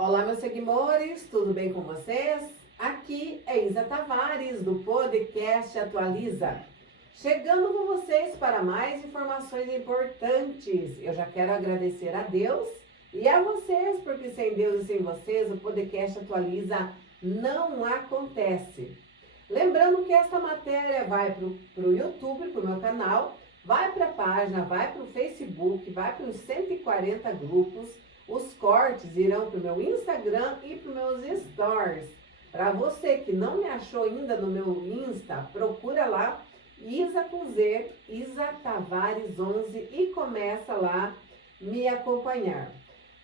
Olá, meus seguidores, tudo bem com vocês? Aqui é Isa Tavares, do podcast Atualiza. Chegando com vocês para mais informações importantes. Eu já quero agradecer a Deus e a vocês, porque sem Deus e sem vocês, o podcast Atualiza não acontece. Lembrando que esta matéria vai para o YouTube, para o meu canal, vai para a página, vai para o Facebook, vai para os 140 grupos. Os cortes irão para o meu Instagram e para os meus stories. Para você que não me achou ainda no meu Insta, procura lá, Isa com Z, Isa Tavares 11 e começa lá me acompanhar.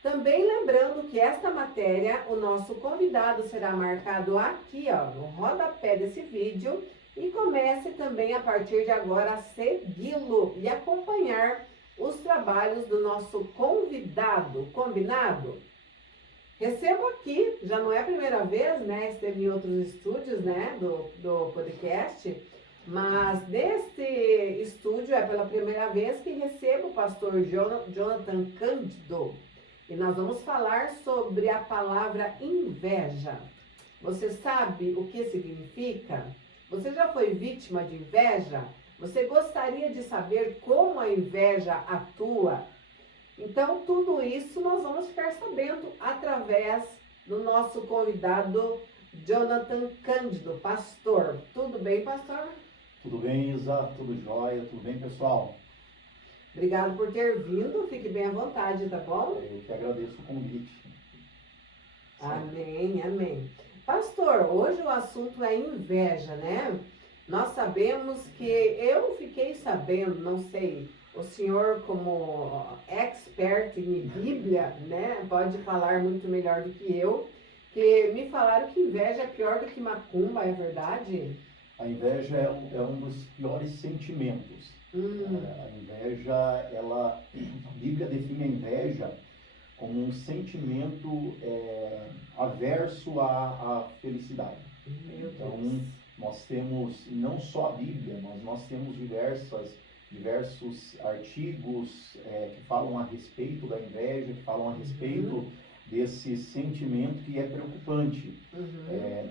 Também lembrando que esta matéria, o nosso convidado será marcado aqui, ó, no rodapé desse vídeo, e comece também a partir de agora a segui-lo e acompanhar os trabalhos do nosso convidado, combinado? Recebo aqui, já não é a primeira vez, né? Esteve em outros estúdios, né? Do podcast, mas neste estúdio é pela primeira vez que recebo o pastor Jonathan Cândido. E nós vamos falar sobre a palavra inveja. Você sabe o que significa? Você já foi vítima de inveja? Você gostaria de saber como a inveja atua? Então, tudo isso nós vamos ficar sabendo através do nosso convidado Jonathan Cândido, pastor. Tudo bem, pastor? Tudo bem, Isa? Tudo jóia? Tudo bem, pessoal? Obrigado por ter vindo. Fique bem à vontade, tá bom? Eu que agradeço o convite. Amém, amém. Pastor, hoje o assunto é inveja, né? Nós sabemos que eu fiquei sabendo, não sei, o senhor como expert em Bíblia, né, pode falar muito melhor do que eu, que me falaram que inveja é pior do que macumba, é verdade? A inveja é um dos piores sentimentos. A inveja, a Bíblia define a inveja como um sentimento averso à felicidade. Meu Então, Deus. nós temos não só a Bíblia, mas nós temos diversos artigos que falam a respeito da inveja, que falam a respeito desse sentimento que é preocupante,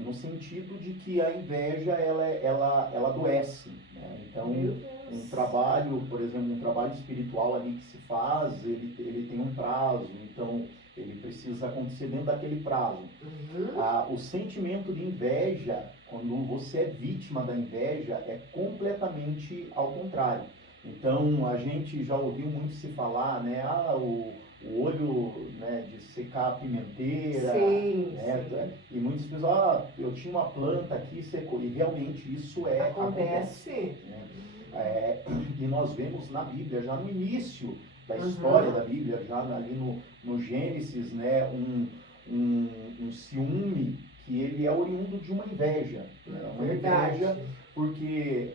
no sentido de que a inveja ela adoece, né? Então, um trabalho, por exemplo, um trabalho espiritual ali que se faz, ele tem um prazo, então ele precisa acontecer dentro daquele prazo. O sentimento de inveja, quando você é vítima da inveja, é completamente ao contrário. Então, a gente já ouviu muito se falar, né? O olho, né, de secar a pimenteira. Sim, né? sim. E muitas pessoas, eu tinha uma planta aqui, secou. E realmente isso acontece, né? E nós vemos na Bíblia, já no início da história da Bíblia, já ali no Gênesis, né, um ciúme que ele é oriundo de uma inveja. Né? Uma inveja porque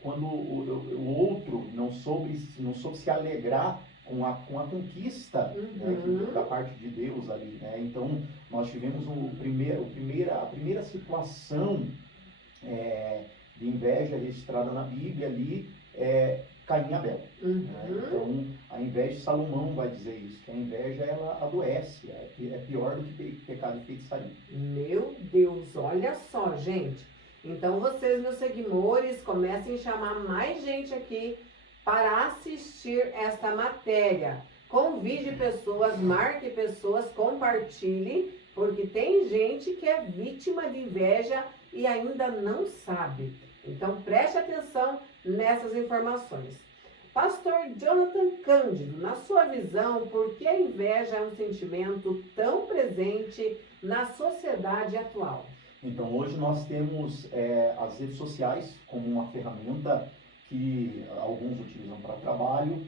quando o outro não soube se alegrar com a conquista, né, da parte de Deus ali, né? Então nós tivemos a primeira situação de inveja registrada na Bíblia ali, Caim e Abel. Né? Então a inveja, Salomão vai dizer isso, que a inveja ela adoece, é pior do que pecado e feitiçaria. Meu Deus, olha só, gente. Então vocês, meus seguidores, comecem a chamar mais gente aqui para assistir esta matéria. Convide pessoas, marque pessoas, compartilhe, porque tem gente que é vítima de inveja e ainda não sabe. Então preste atenção nessas informações. Pastor Jonathan Cândido, na sua visão, por que a inveja é um sentimento tão presente na sociedade atual? Então, hoje nós temos as redes sociais como uma ferramenta que alguns utilizam para trabalho,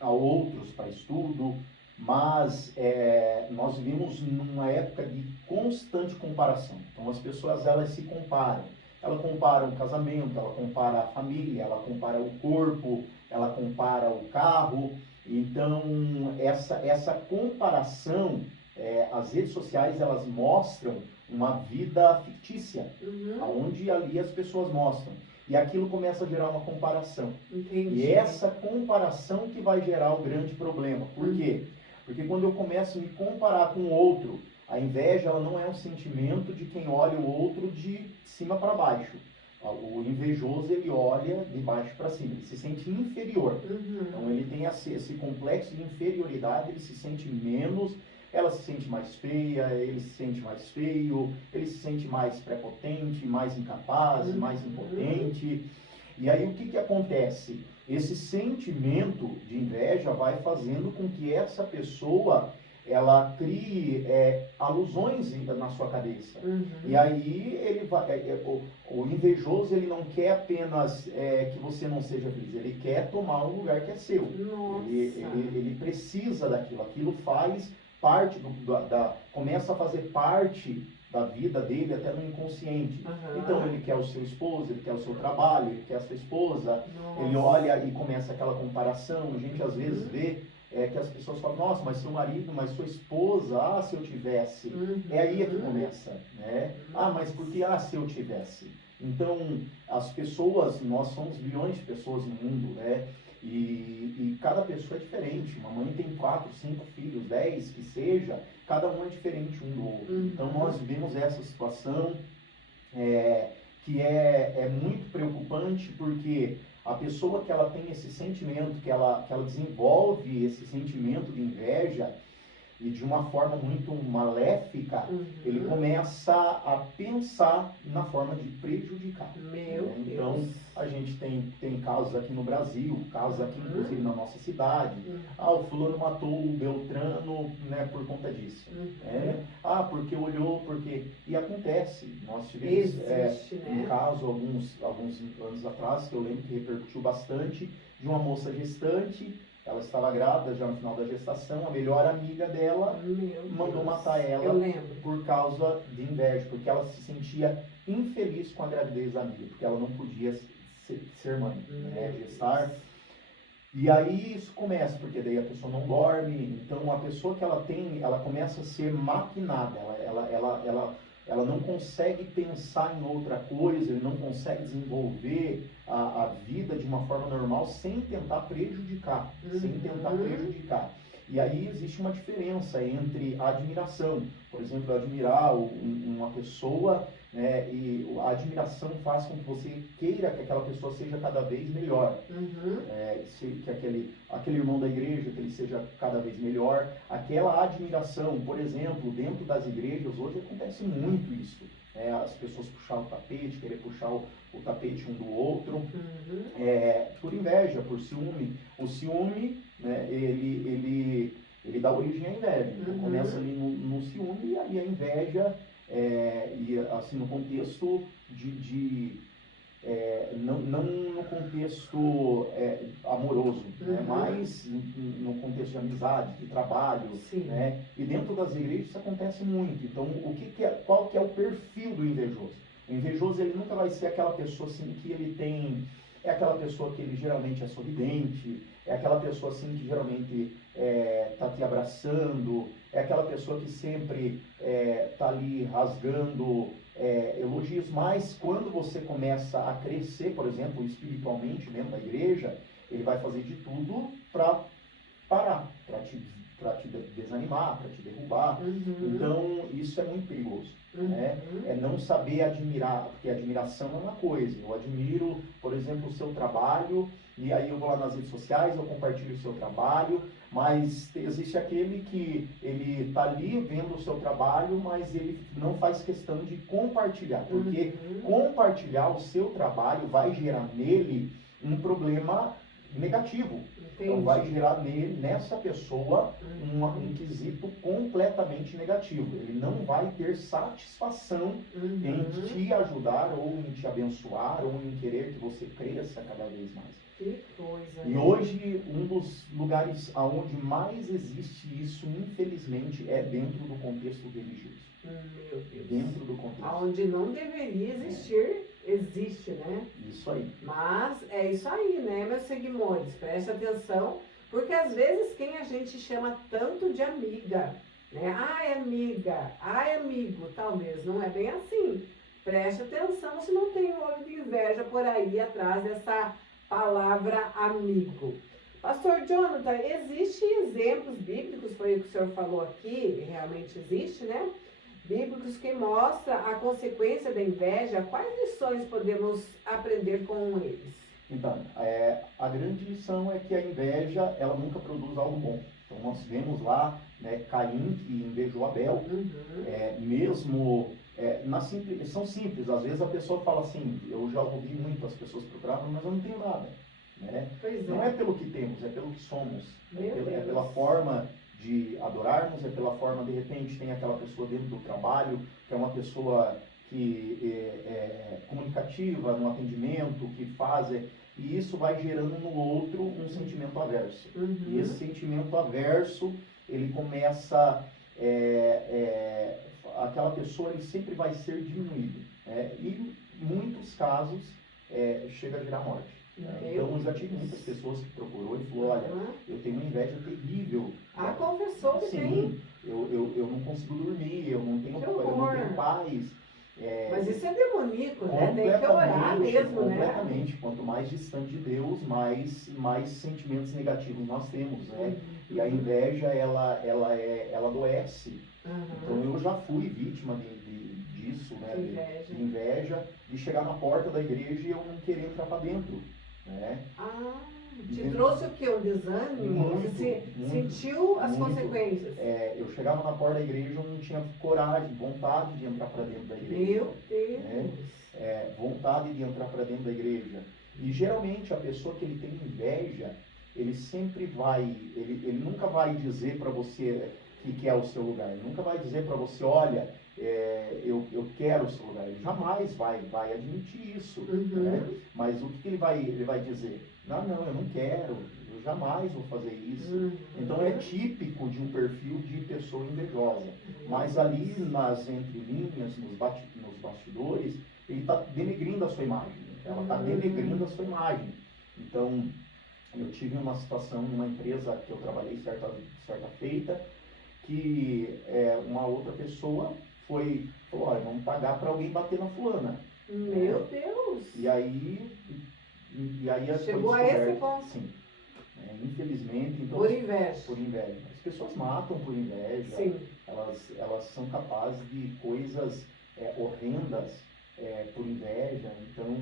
a outros para estudo, mas nós vivemos numa época de constante comparação. Então, as pessoas elas se comparam. Ela compara o casamento, ela compara a família, ela compara o corpo, ela compara o carro. Então, essa comparação, as redes sociais elas mostram uma vida fictícia, onde ali as pessoas mostram. E aquilo começa a gerar uma comparação. Entendi. E essa comparação que vai gerar o grande problema. Por quê? Porque quando eu começo a me comparar com o outro, a inveja ela não é um sentimento de quem olha o outro de cima para baixo. O invejoso, ele olha de baixo para cima, ele se sente inferior. Então ele tem esse complexo de inferioridade, ele se sente menos, ela se sente mais feia, ele se sente mais feio, ele se sente mais prepotente, mais incapaz, mais impotente. E aí o que acontece? Esse sentimento de inveja vai fazendo com que essa pessoa ela crie alusões na sua cabeça. E aí ele vai, o invejoso ele não quer apenas que você não seja feliz, ele quer tomar um lugar que é seu. Ele precisa daquilo, aquilo faz parte começa a fazer parte da vida dele até no inconsciente. Então ele quer o seu esposo, ele quer o seu trabalho, ele quer a sua esposa, ele olha e começa aquela comparação. A gente às vezes vê que as pessoas falam, nossa, mas seu marido, mas sua esposa, se eu tivesse. É aí que começa, né? Mas por que, se eu tivesse? Então, as pessoas, nós somos bilhões de pessoas no mundo, né? E cada pessoa é diferente. Uma mãe tem 4, 5 filhos, 10, que seja, cada um é diferente um do outro. Então, nós vivemos essa situação que é muito preocupante, porque a pessoa que ela tem esse sentimento, que ela desenvolve esse sentimento de inveja, e de uma forma muito maléfica, ele começa a pensar na forma de prejudicar. Então, a gente tem casos aqui no Brasil, casos aqui inclusive na nossa cidade. O fulano matou o Beltrano, né, por conta disso. Porque olhou, porque... E acontece. Nós tivemos um caso, alguns anos atrás, que eu lembro que repercutiu bastante, de uma moça gestante. Ela estava grávida já no final da gestação, a melhor amiga dela mandou matar ela por causa de inveja, porque ela se sentia infeliz com a gravidez da amiga, porque ela não podia ser mãe, gestar. E aí isso começa, porque daí a pessoa não dorme, então a pessoa que ela começa a ser maquinada, ela não consegue pensar em outra coisa, ele não consegue desenvolver a vida de uma forma normal sem tentar prejudicar, E aí existe uma diferença entre a admiração. Por exemplo, admirar uma pessoa, né, e a admiração faz com que você queira que aquela pessoa seja cada vez melhor. Que aquele irmão da igreja, que ele seja cada vez melhor. Aquela admiração, por exemplo, dentro das igrejas, hoje acontece muito isso. As pessoas puxar o tapete, querer puxar o tapete um do outro, por inveja, por ciúme. O ciúme, né, ele dá origem à inveja. Então começa ali no ciúme e a inveja, e assim no contexto não no contexto amoroso, né, mas no contexto de amizade, de trabalho, né? E dentro das igrejas isso acontece muito. Então, qual que é o perfil do invejoso? O invejoso, ele nunca vai ser aquela pessoa assim que ele tem... É aquela pessoa que ele geralmente é sorridente, é aquela pessoa assim que geralmente está te abraçando, é aquela pessoa que sempre está ali rasgando elogios, mas quando você começa a crescer, por exemplo, espiritualmente dentro da igreja, ele vai fazer de tudo para parar, para te desanimar, para te derrubar. Então, isso é muito perigoso. Né? É não saber admirar, porque admiração é uma coisa. Eu admiro, por exemplo, o seu trabalho, e aí eu vou lá nas redes sociais, eu compartilho o seu trabalho, mas existe aquele que ele está ali vendo o seu trabalho, mas ele não faz questão de compartilhar, porque compartilhar o seu trabalho vai gerar nele um problema negativo. Então vai gerar nessa pessoa um quesito completamente negativo. Ele não vai ter satisfação em te ajudar, ou em te abençoar, ou em querer que você cresça cada vez mais. Que coisa. E hoje, um dos lugares onde mais existe isso, infelizmente, é dentro do contexto religioso. Meu Deus. Dentro do contexto. Onde não deveria existir, existe, né? Isso aí. Mas é isso aí, né, meus seguidores? Preste atenção, porque às vezes quem a gente chama tanto de amiga, né? Ai, amiga, ai, amigo, talvez não é bem assim. Preste atenção se não tem um olho de inveja por aí atrás dessa palavra amigo. Pastor Jonathan, existem exemplos bíblicos, foi o que o senhor falou aqui, realmente existe, né? Bíblicos que mostram a consequência da inveja. Quais lições podemos aprender com eles? Então, a grande lição é que a inveja, ela nunca produz algo bom. Então, nós vemos lá, né, Caim, que invejou Abel, mesmo são simples. Às vezes a pessoa fala assim, eu já ouvi muito as pessoas procuravam, mas eu não tenho nada. Né? Não é pelo que temos, é pelo que somos. É pela forma de adorarmos, é pela forma, de repente, tem aquela pessoa dentro do trabalho, que é uma pessoa que é comunicativa no atendimento, que faz, e isso vai gerando no outro um sentimento averso. E esse sentimento averso, ele começa, aquela pessoa ele sempre vai ser diminuído. E em muitos casos, chega a gerar morte. Então, eu já tive muitas pessoas que procurou e falou, olha, eu tenho uma inveja terrível. Confessou que tem. Eu não consigo dormir, eu não tenho paz. Mas isso é demoníaco, né? Tem que orar mesmo, completamente. Né? Quanto mais distante de Deus, mais sentimentos negativos nós temos, né? E a inveja, ela adoece. Então, eu já fui vítima disso, né? De inveja, de chegar na porta da igreja e eu não querer entrar para dentro. Né? Te trouxe o quê? Um desânimo? Você sentiu as consequências? Eu chegava na porta da igreja e não tinha coragem, vontade de entrar para dentro da igreja. Meu Deus! Né? Vontade de entrar para dentro da igreja. E geralmente a pessoa que ele tem inveja, ele sempre vai, ele nunca vai dizer para você que é o seu lugar. Ele nunca vai dizer para você, olha, eu quero o seu lugar. Ele jamais vai admitir isso. Né? Mas o que ele vai dizer? Não, eu não quero, eu jamais vou fazer isso. Então é típico de um perfil de pessoa invejosa. Mas ali nas entrelinhas, nos bastidores, ele está denegrindo a sua imagem. Ela está denegrindo a sua imagem. Então, eu tive uma situação numa empresa que eu trabalhei certa feita, que uma outra pessoa falou, olha, vamos pagar para alguém bater na fulana. Meu Deus! E aí chegou a esse ponto? Sim. Infelizmente. Então, por inveja. Por inveja. As pessoas matam por inveja. Sim. Elas são capazes de coisas horrendas por inveja. Então,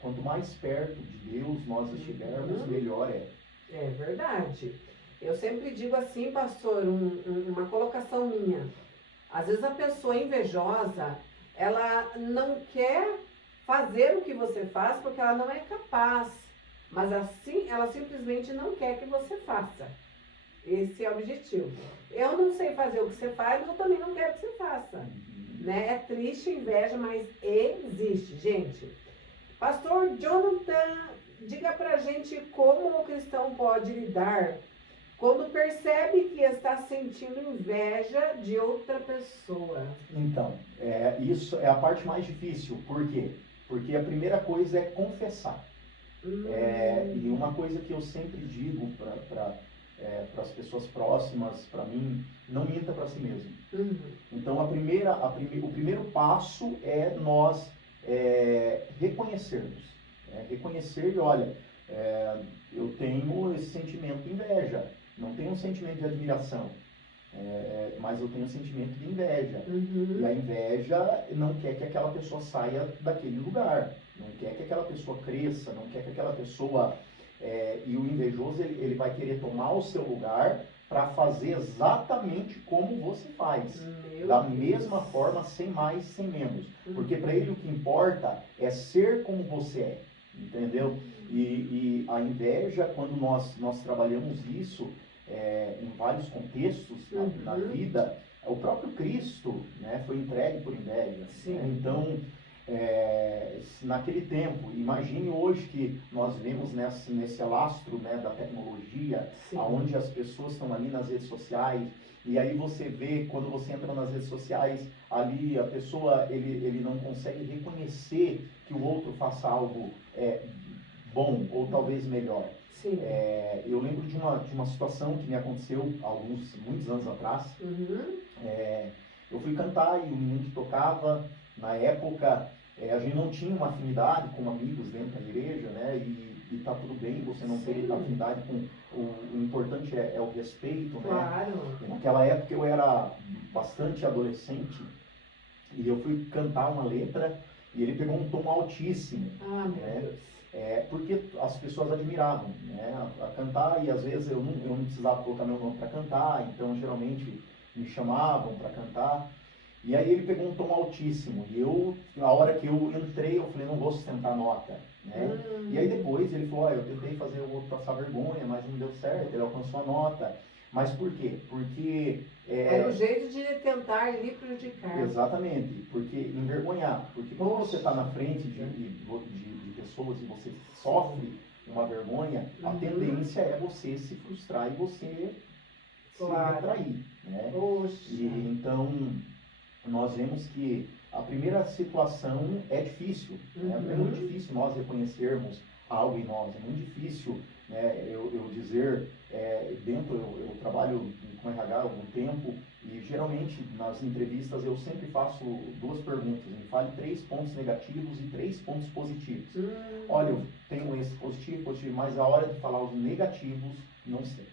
quanto mais perto de Deus nós estivermos, melhor é. É verdade. Eu sempre digo assim, pastor, uma colocação minha. Às vezes a pessoa invejosa, ela não quer fazer o que você faz porque ela não é capaz. Mas assim, ela simplesmente não quer que você faça. Esse é o objetivo. Eu não sei fazer o que você faz, mas eu também não quero que você faça. Né? É triste a inveja, mas existe, gente. Pastor Jonathan, diga pra gente como o cristão pode lidar quando percebe que está sentindo inveja de outra pessoa. Então, isso é a parte mais difícil. Por quê? Porque a primeira coisa é confessar. E uma coisa que eu sempre digo para as pessoas próximas, para mim, não minta para si mesmo. Então, o primeiro passo é nós reconhecermos. Reconhecer, olha, eu tenho esse sentimento de inveja. Não tenho um sentimento de admiração, mas eu tenho um sentimento de inveja. E a inveja não quer que aquela pessoa saia daquele lugar, não quer que aquela pessoa cresça, não quer que aquela pessoa... e o invejoso, ele vai querer tomar o seu lugar para fazer exatamente como você faz. Da mesma forma, sem mais, sem menos. Porque para ele o que importa é ser como você é, entendeu? E a inveja, quando nós trabalhamos isso em vários contextos na vida, o próprio Cristo, né, foi entregue por inveja. Né? Então, naquele tempo, imagine hoje que nós vemos nesse alastro, né, da tecnologia, onde as pessoas estão ali nas redes sociais, e aí você vê, quando você entra nas redes sociais, ali a pessoa, ele não consegue reconhecer que o outro faça algo bom, ou talvez melhor. Eu lembro de uma situação que me aconteceu muitos anos atrás. Eu fui cantar e o menino que tocava, na época, a gente não tinha uma afinidade como amigos dentro da igreja, né? e tá tudo bem, você não ter Sim. afinidade com o importante é o respeito, né? Claro. E naquela época eu era bastante adolescente e eu fui cantar uma letra e ele pegou um tom altíssimo, Ah, meu né? Deus. Porque as pessoas admiravam, né, a cantar, e às vezes eu não precisava colocar meu nome para cantar, então geralmente me chamavam para cantar. E aí ele pegou um tom altíssimo, e eu, na hora que eu entrei, eu falei, não vou sustentar a nota, né? E aí depois ele falou, eu tentei fazer o outro passar vergonha, mas não deu certo, ele alcançou a nota. Mas por quê? Porque... Era o jeito de tentar lhe prejudicar. Exatamente, porque envergonhar. Porque quando você está na frente de pessoas e você sofre uma vergonha, a tendência é você se frustrar e você se retrair, né? Poxa. E então nós vemos que a primeira situação é difícil, né? É muito difícil nós reconhecermos algo em nós, é muito difícil, né, eu dizer, eu trabalho com RH há algum tempo e geralmente nas entrevistas eu sempre faço duas perguntas, me fale 3 pontos negativos e 3 pontos positivos. Olha, eu tenho esse positivo, mas a hora de falar os negativos, não sei.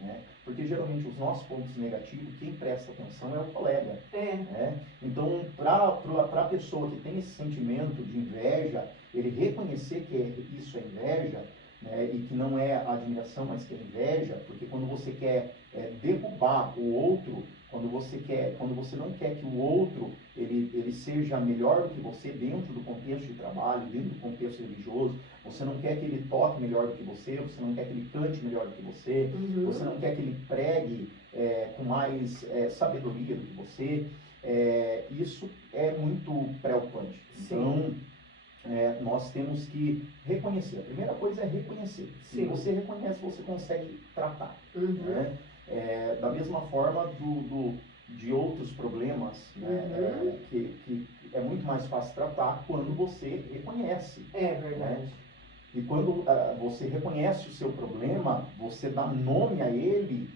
Né? Porque geralmente os nossos pontos negativos, quem presta atenção é o colega. Né? Então, para a pessoa que tem esse sentimento de inveja, ele reconhecer que isso é inveja, né, e que não é admiração, mas que é inveja, porque quando você quer derrubar o outro, quando você não quer que o outro ele seja melhor do que você dentro do contexto de trabalho, dentro do contexto religioso, você não quer que ele toque melhor do que você não quer que ele cante melhor do que você, você não quer que ele pregue com mais sabedoria do que você, isso é muito preocupante. Então, nós temos que reconhecer. A primeira coisa é reconhecer. Se você reconhece, você consegue tratar. Né? Da mesma forma de outros problemas, né? Que é muito mais fácil tratar quando você reconhece. É verdade. Né? E quando você reconhece o seu problema, você dá nome a ele,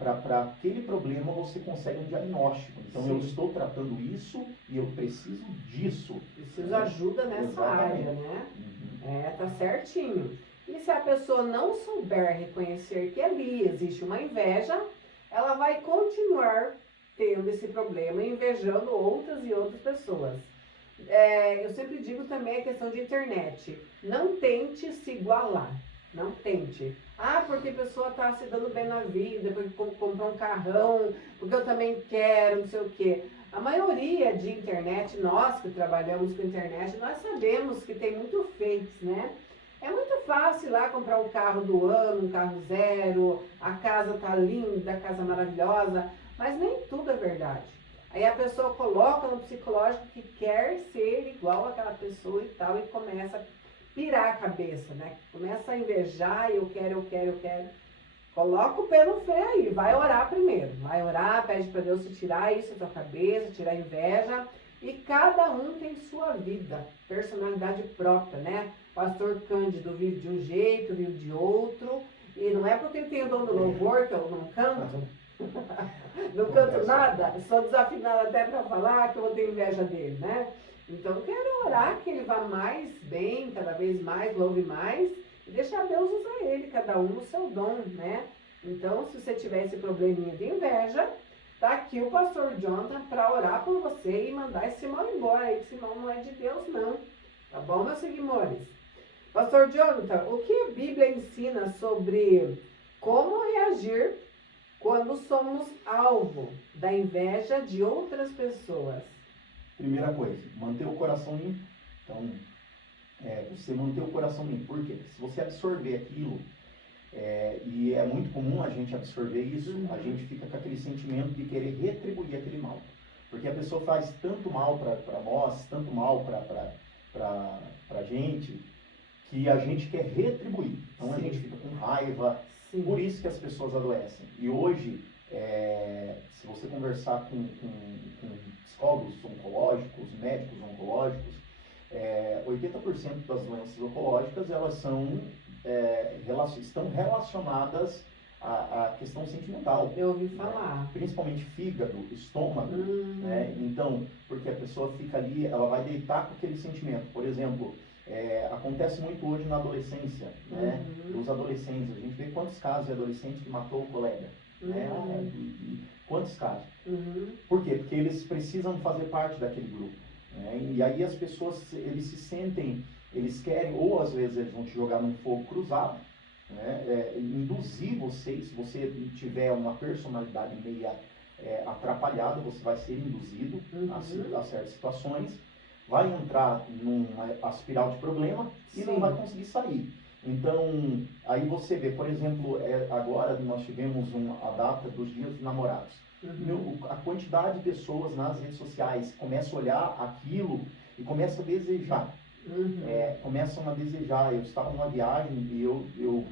para aquele problema você consegue um diagnóstico. Então eu estou tratando isso e eu preciso disso. Preciso ajuda nessa área, né? Tá certinho. E se a pessoa não souber reconhecer que ali existe uma inveja, ela vai continuar tendo esse problema, invejando outras e outras pessoas. Eu sempre digo também a questão de internet. Não tente se igualar. Não tente. Porque a pessoa está se dando bem na vida, porque comprou um carrão, porque eu também quero, não sei o quê. A maioria de internet, nós que trabalhamos com internet, nós sabemos que tem muito fakes, né? É muito fácil lá comprar um carro do ano, um carro zero, a casa tá linda, a casa maravilhosa, mas nem tudo é verdade. Aí a pessoa coloca no psicológico que quer ser igual àquela pessoa e tal, e começa a pirar a cabeça, né? Começa a invejar, eu quero. Coloca o pé no freio aí, vai orar primeiro. Vai orar, pede para Deus tirar isso da tua cabeça, tirar a inveja. E cada um tem sua vida, personalidade própria, né? Pastor Cândido vive de um jeito, vive de outro. E não é porque ele tem o dom do louvor que eu não canto. Não canto nada, sou desafinada até para falar que eu vou ter inveja dele, né? Então eu quero orar que ele vá mais bem, cada vez mais, louve mais, e deixar Deus usar ele, cada um no seu dom, né? Então, se você tiver esse probleminha de inveja, tá aqui o pastor Jonathan para orar por você e mandar esse mal embora, esse mal não é de Deus não, tá bom, meus seguidores? Pastor Jonathan, o que a Bíblia ensina sobre como reagir quando somos alvo da inveja de outras pessoas? Primeira coisa, manter o coração limpo. Então, você manter o coração limpo. Por quê? Se você absorver aquilo, e é muito comum a gente absorver isso, a gente fica com aquele sentimento de querer retribuir aquele mal. Porque a pessoa faz tanto mal para nós, tanto mal para a gente, que a gente quer retribuir. Então a gente fica com raiva. Por isso que as pessoas adoecem. E hoje, se você conversar com psicólogos oncológicos, médicos oncológicos, 80% das doenças oncológicas elas estão relacionadas à questão sentimental. Eu ouvi falar. Né? Principalmente fígado, estômago. Né? Então, porque a pessoa fica ali, ela vai deitar com aquele sentimento. Por exemplo, acontece muito hoje na adolescência, né? Dos adolescentes. A gente vê quantos casos de adolescente que matou o colega, né? Quantos casos? Por quê? Porque eles precisam fazer parte daquele grupo, né? E aí as pessoas, eles se sentem, eles querem, ou às vezes eles vão te jogar num fogo cruzado, né? Induzir você, se você tiver uma personalidade meio atrapalhada, você vai ser induzido a certas situações, vai entrar numa espiral de problema e não vai conseguir sair. Então, aí você vê, por exemplo, agora nós tivemos a data dos Dias dos Namorados. A quantidade de pessoas nas redes sociais começam a olhar aquilo e começam a desejar. Começam a desejar. Eu estava numa viagem e eu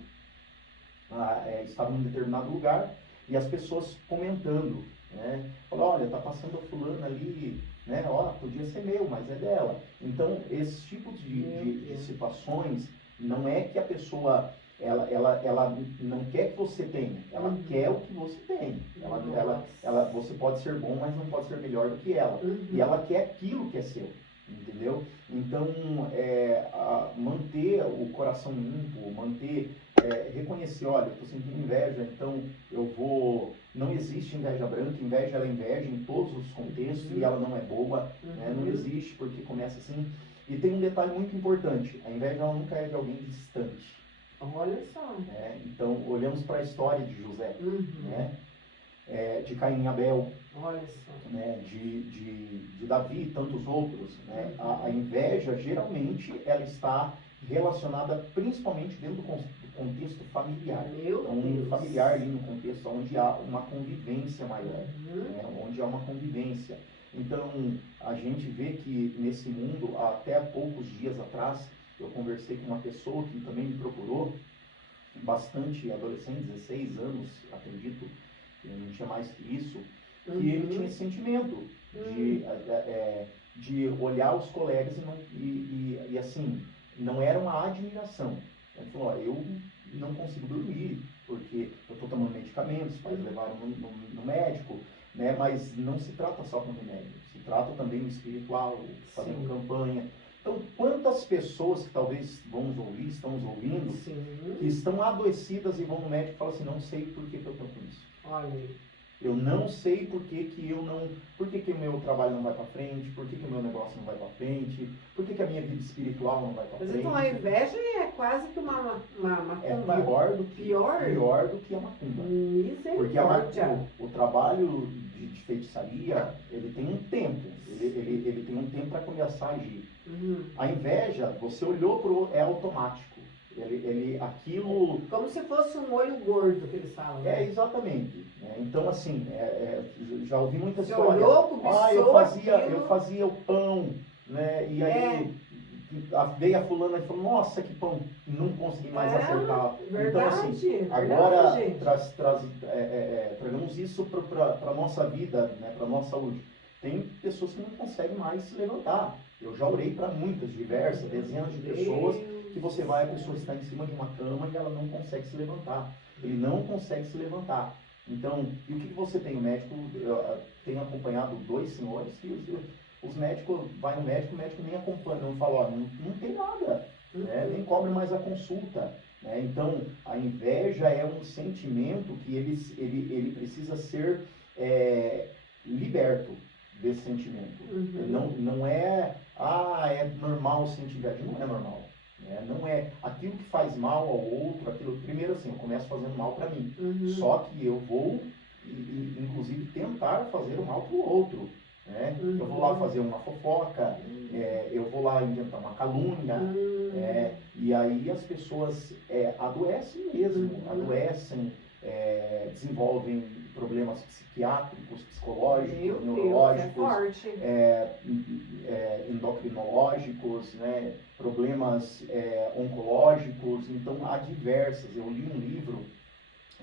estava num determinado lugar e as pessoas comentando, né? Falaram, olha, tá passando a fulana ali, né? Ó, podia ser meu, mas é dela. Então, esses tipos de situações, não é que a pessoa, ela não quer que você tenha, ela quer o que você tem. Você pode ser bom, mas não pode ser melhor do que ela. E ela quer aquilo que é seu, entendeu? Então, manter o coração limpo, reconhecer, olha, eu estou sentindo inveja, então eu vou... Não existe inveja branca, inveja ela é inveja em todos os contextos e ela não é boa, né? Não existe, porque começa assim. E tem um detalhe muito importante, a inveja ela nunca é de alguém distante. Olha só. Então, olhamos para a história de José, né? De Caim e Abel, olha só. Né? De Davi e tantos outros, né? A inveja, geralmente, ela está relacionada principalmente dentro do contexto familiar. Familiar ali no contexto onde há uma convivência maior, né? Onde há uma convivência. Então, a gente vê que nesse mundo, até há poucos dias atrás, eu conversei com uma pessoa que também me procurou, bastante adolescente, 16 anos, acredito, não tinha mais que isso, que ele tinha esse sentimento de olhar os colegas e assim, não era uma admiração. Ele falou, eu não consigo dormir, porque eu estou tomando medicamentos, os pais levaram no médico, né? Mas não se trata só com remédio, se trata também no espiritual, fazendo campanha. Então, quantas pessoas que talvez vão nos ouvir, estão nos ouvindo, que estão adoecidas e vão no médico e falam assim, não sei por que eu estou com isso. Olha aí. Eu não sei por que o meu trabalho não vai para frente, por que o meu negócio não vai para frente, por que a minha vida espiritual não vai para frente. Então a inveja é quase que uma macumba. É pior do que a macumba. Misericórdia. Porque o trabalho de feitiçaria, ele tem um tempo. Ele tem um tempo para começar a agir. A inveja, você olhou é automático. Aquilo... Como se fosse um olho gordo que eles falam. Né? Exatamente. Então, assim, já ouvi muitas histórias. Eu fazia o pão, né? E aí veio a fulana e falou, nossa, que pão, não consegui mais acertar. Verdade, então, assim, agora tragamos isso para a nossa vida, né? Para a nossa saúde. Tem pessoas que não conseguem mais se levantar. Eu já orei para muitas, diversas, dezenas de pessoas, que você vai, a pessoa está em cima de uma cama e ela não consegue se levantar. Ele não consegue se levantar. Então, e o que você tem? O médico, eu tenho acompanhado 2 senhores que os médicos, vai no médico, o médico nem acompanha, não fala, ó, não tem nada, né? Nem cobre mais a consulta. Né? Então, a inveja é um sentimento que ele precisa ser liberto desse sentimento. Não é, é normal sentir inveja. Não é normal. Não é aquilo que faz mal ao outro, primeiro assim, eu começo fazendo mal para mim. Só que eu vou, inclusive, tentar fazer o mal para o outro. Né? Eu vou lá fazer uma fofoca, eu vou lá inventar uma calúnia, e aí as pessoas adoecem mesmo, adoecem, desenvolvem problemas psiquiátricos, psicológicos, neurológicos, endocrinológicos, né? Problemas oncológicos. Então há diversas. Eu li um livro,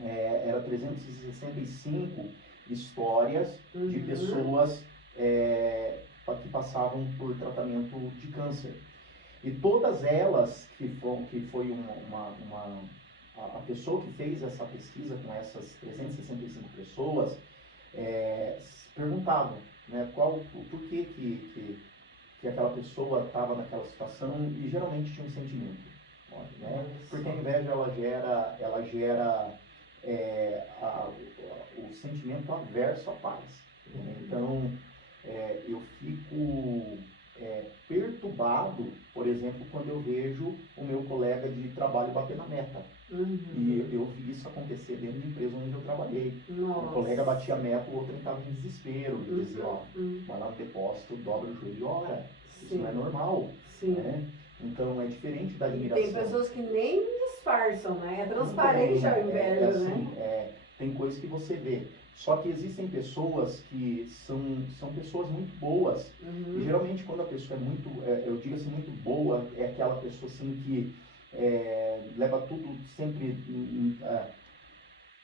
era 365 histórias de pessoas que passavam por tratamento de câncer. E todas elas, que foi a pessoa que fez essa pesquisa com essas 365 pessoas, perguntavam, né, por que que aquela pessoa estava naquela situação e geralmente tinha um sentimento, né? Porque a inveja ela gera o sentimento averso à paz. Então, eu fico perturbado, por exemplo, quando eu vejo o meu colega de trabalho bater na meta. E eu vi isso acontecer dentro da empresa onde eu trabalhei. Um colega batia a meta, o outro estava em desespero. Ele dizia, ó, vai lá no depósito, dobra o joelho e ora. Isso não é normal. Né? Então, é diferente da admiração. Tem pessoas que nem disfarçam, né? É transparente a inveja, assim, né? Tem coisas que você vê. Só que existem pessoas que são pessoas muito boas. E geralmente quando a pessoa é muito, eu digo assim, muito boa, é aquela pessoa assim que leva tudo sempre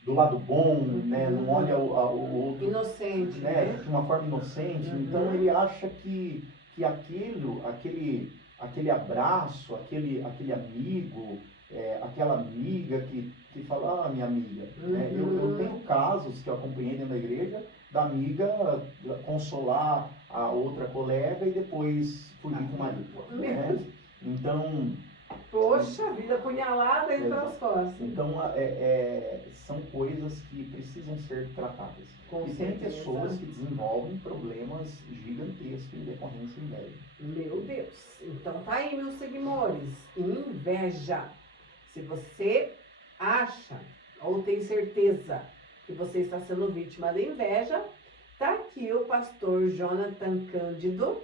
do lado bom, né? Não olha o outro. Inocente, né? De uma forma inocente. Então ele acha que aquele abraço, aquele amigo, aquela amiga que fala, minha amiga. Né? Eu tenho casos que eu acompanhei dentro da igreja, da amiga consolar a outra colega e depois fugir com o marido. Né? Então... Poxa vida, apunhalada entre as costas. Então, são coisas que precisam ser tratadas. E tem pessoas que desenvolvem problemas gigantescos em decorrência de inveja. Meu Deus. Então tá aí, meus seguidores. Inveja. Se você acha ou tem certeza que você está sendo vítima da inveja, tá aqui o pastor Jonathan Cândido.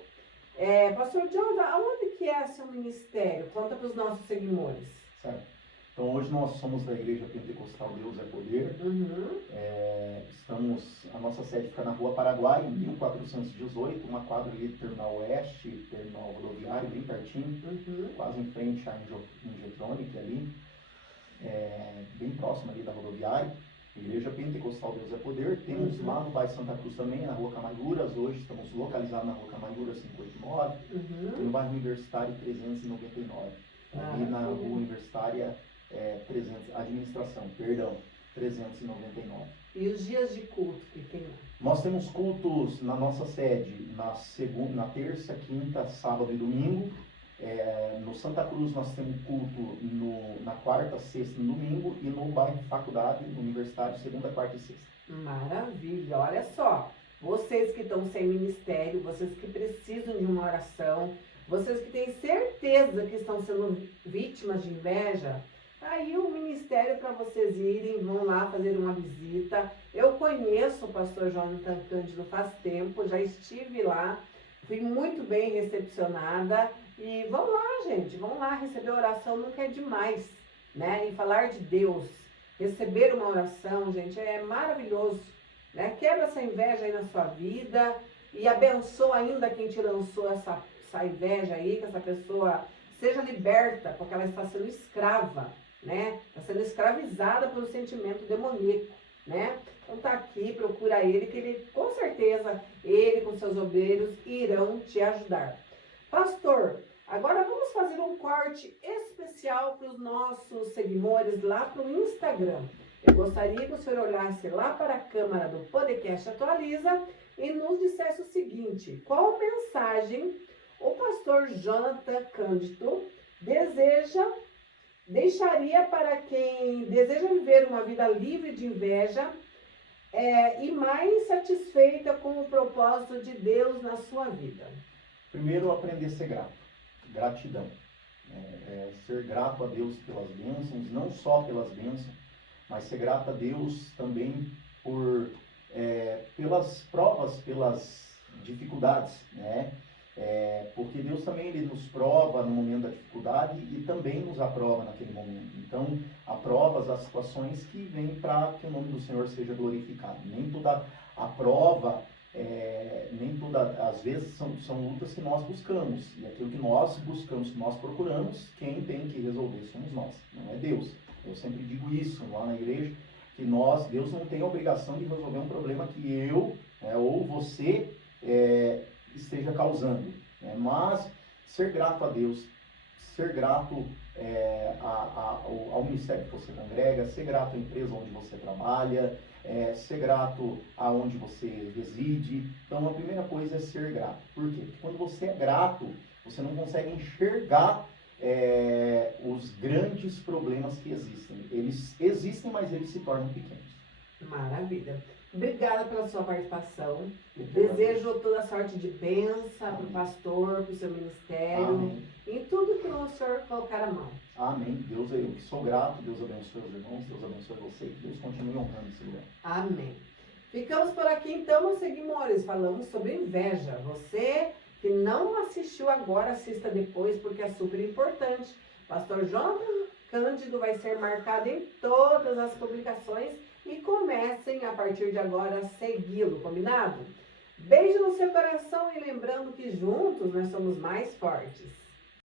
Pastor Jonathan, aonde que é seu ministério? Conta para os nossos seguidores. Certo. Então hoje nós somos da Igreja Pentecostal Deus é Poder. A nossa sede fica na Rua Paraguai, em 1418, uma quadra ali do Terminal Oeste, Terminal Rodoviário, bem pertinho, quase em frente à Injetronic ali, bem próximo ali da rodoviária. Igreja Pentecostal Deus é Poder. Temos lá no bairro Santa Cruz também, na Rua Camajuras. Hoje estamos localizados na Rua Camajuras 589. E no bairro Universitário 399. E na Rua Universitária 399. E os dias de culto que tem lá? Nós temos cultos na nossa sede na terça, quinta, sábado e domingo. No Santa Cruz nós temos culto na quarta, sexta e domingo, e no bairro Faculdade Universitário, segunda, quarta e sexta. Maravilha, olha só, vocês que estão sem ministério, vocês que precisam de uma oração, vocês que têm certeza que estão sendo vítimas de inveja, aí o ministério para vocês irem, vão lá fazer uma visita. Eu conheço o pastor Jonathan Cândido faz tempo, já estive lá, fui muito bem recepcionada. E vão lá, gente, vão lá, receber oração nunca é demais, né? E falar de Deus, receber uma oração, gente, é maravilhoso, né? Quebra essa inveja aí na sua vida e abençoa ainda quem te lançou essa inveja aí, que essa pessoa seja liberta, porque ela está sendo escrava, né? Está sendo escravizada pelo sentimento demoníaco, né? Então tá aqui, procura ele, que ele, com certeza, ele com seus obreiros irão te ajudar. Pastor, agora vamos fazer um corte especial para os nossos seguidores lá para o Instagram. Eu gostaria que o senhor olhasse lá para a câmera do Podcast Atualiza e nos dissesse o seguinte: qual mensagem o pastor Jonathan Cândido deixaria para quem deseja viver uma vida livre de inveja e mais satisfeita com o propósito de Deus na sua vida? Primeiro, aprender a ser grato. Gratidão. Ser grato a Deus pelas bênçãos, não só pelas bênçãos, mas ser grato a Deus também pelas provas, pelas dificuldades, né? Porque Deus também ele nos prova no momento da dificuldade e também nos aprova naquele momento. Então, há provas, há situações que vêm para que o nome do Senhor seja glorificado. Nem toda a prova... às vezes são lutas que nós buscamos, e aquilo que nós buscamos, que nós procuramos, quem tem que resolver somos nós, não é Deus. Eu sempre digo isso lá na igreja, que Deus não tem a obrigação de resolver um problema que eu ou você esteja causando, mas ser grato a Deus, ser grato ao ministério que você congrega, ser grato à empresa onde você trabalha, ser grato aonde você reside. Então, a primeira coisa é ser grato. Por quê? Porque quando você é grato, você não consegue enxergar os grandes problemas que existem. Eles existem, mas eles se tornam pequenos. Maravilha. Obrigada pela sua participação. Desejo toda sorte de bênção para o pastor, para o seu ministério, Amém. em tudo que o Senhor colocar a mão. Amém. Deus, eu que sou grato, Deus abençoe os irmãos, Deus abençoe você, que Deus continue honrando esse lugar. Amém. Ficamos por aqui então, meus seguidores. Falamos sobre inveja. Você que não assistiu agora, assista depois, porque é super importante. Pastor Jonathan Cândido vai ser marcado em todas as publicações e comecem a partir de agora a segui-lo, combinado? Beijo no seu coração e lembrando que juntos nós somos mais fortes.